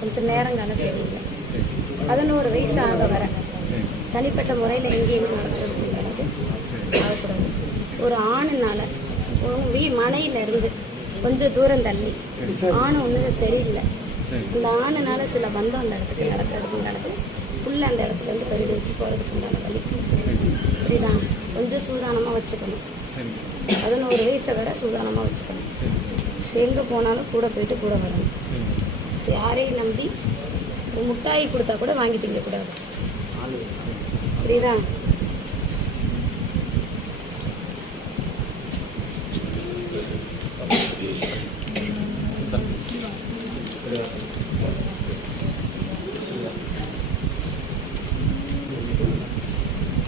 கொஞ்சம் நேரங்காலம் சரியில்லை. 11 வயசு ஆக வர தனிப்பட்ட முறையில் எங்கேயுமே நடக்கிறது ஆகக்கூடாது. ஒரு ஆணுனால மனையில் இருந்து கொஞ்சம் தூரம் தள்ளி ஆணு ஒன்று சரியில்லை. இந்த ஆணுனால சில பந்தம் அந்த இடத்துக்கு நடக்கிறது ஃபுல்லாக அந்த இடத்துல இருந்து கருதி வச்சு போகிறதுக்கு உண்டான வழி. புரியுதா? கொஞ்சம் சூதானமாக வச்சுக்கணும். 11 வயசை வர சூதானமாக வச்சுக்கணும். எங்கே போனாலும் கூட போயிட்டு கூட வரணும். யாரையும் நம்பி முட்டாய் கொடுத்தா கூட வாங்கி திங்கக்கூடாது. புரியுதா?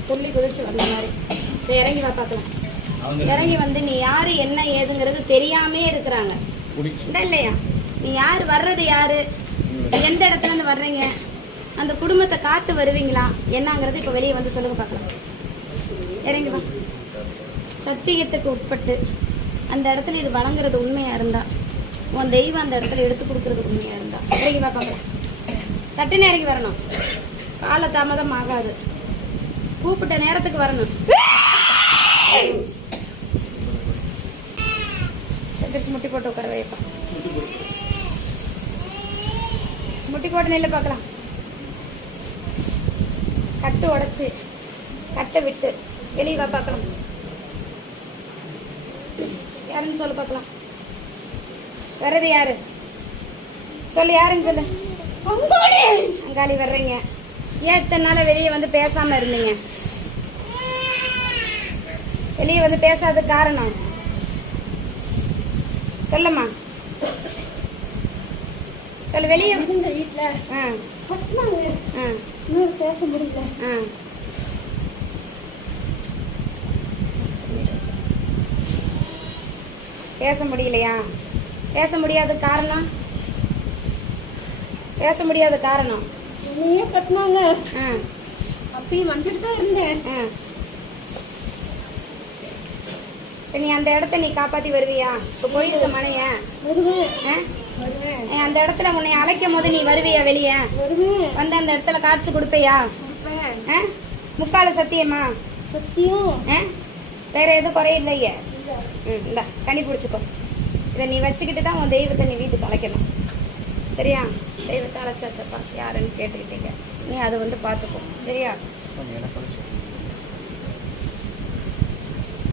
துள்ளி குதிச்சு வந்த மாதிரி இறங்கி வா பார்க்கலாம். இறங்கி வந்து நீ யாரு என்ன ஏதுங்கிறது தெரியாமே இருக்கிறாங்க இல்லையா? நீ யார், வர்றது யாரு, எந்த இடத்துல இருந்து வர்றீங்க, அந்த குடும்பத்தை காத்து வருவீங்களா என்னங்கிறது இப்போ வெளியே வந்து சொல்லுங்க பார்க்கலாம். இறங்கி வா. சத்தியத்துக்கு உட்பட்டு அந்த இடத்துல இது வழங்குறது உண்மையா இருந்தா, உன் தெய்வம் அந்த இடத்துல எடுத்து கொடுக்கறது உண்மையா இருந்தா இறங்கி வா பார்க்கலாம். சட்டுன்னு இறங்கி வரணும். கால தாமதம் ஆகாது. கூப்பிட்ட நேரத்துக்கு வரணும். முட்டி போட்டு உட்கார வைப்பா. முட்டி போட்டு நெல்ல பார்க்கலாம். கட்டு உடைச்சு கட்டை விட்டு வெளியே வா பார்க்கலாம். யாருன்னு சொல்லு பார்க்கலாம். வர்றது யாரு சொல்லு, யாருன்னு சொல்லு. அங்காளி வர்றீங்க. ஏன் இத்தனை நாள் வெளியே வந்து பேசாம இருந்தீங்க? வெளியே வந்து பேசாத காரணம் சொல்லம்மா, சொல்லு. வெளியே இந்த வீட்டில் பேச முடியல. பேச முடியலையா? பேச முடியாத காரணம், பேச முடியாத காரணம் நீயே கட்டினாங்க. அப்பயும் வந்துட்டு தான் இருந்தேன். நீ அந்த இடத்த நீ காப்பாத்தி வருவியா? இப்போ போயிருக்க மனைய அந்த இடத்துல உன்னை அழைக்கும் போது நீ வருவியா? வெளியே வந்து அந்த இடத்துல காட்சி கொடுப்பையா? முக்கால சத்தியமா? சத்தியம். வேற எதுவும் குறையில்லையே. இந்த கனி பிடிச்சிக்கோ. இதை நீ வச்சுக்கிட்டு தான் உன் தெய்வத்தை நீ வீட்டுக்கு அழைக்கணும். சரியா? தெய்வத்தை அழைச்சாச்சப்பா யாருன்னு கேட்டுக்கிட்டீங்க. நீ அதை வந்து பார்த்துக்கோ. சரியா?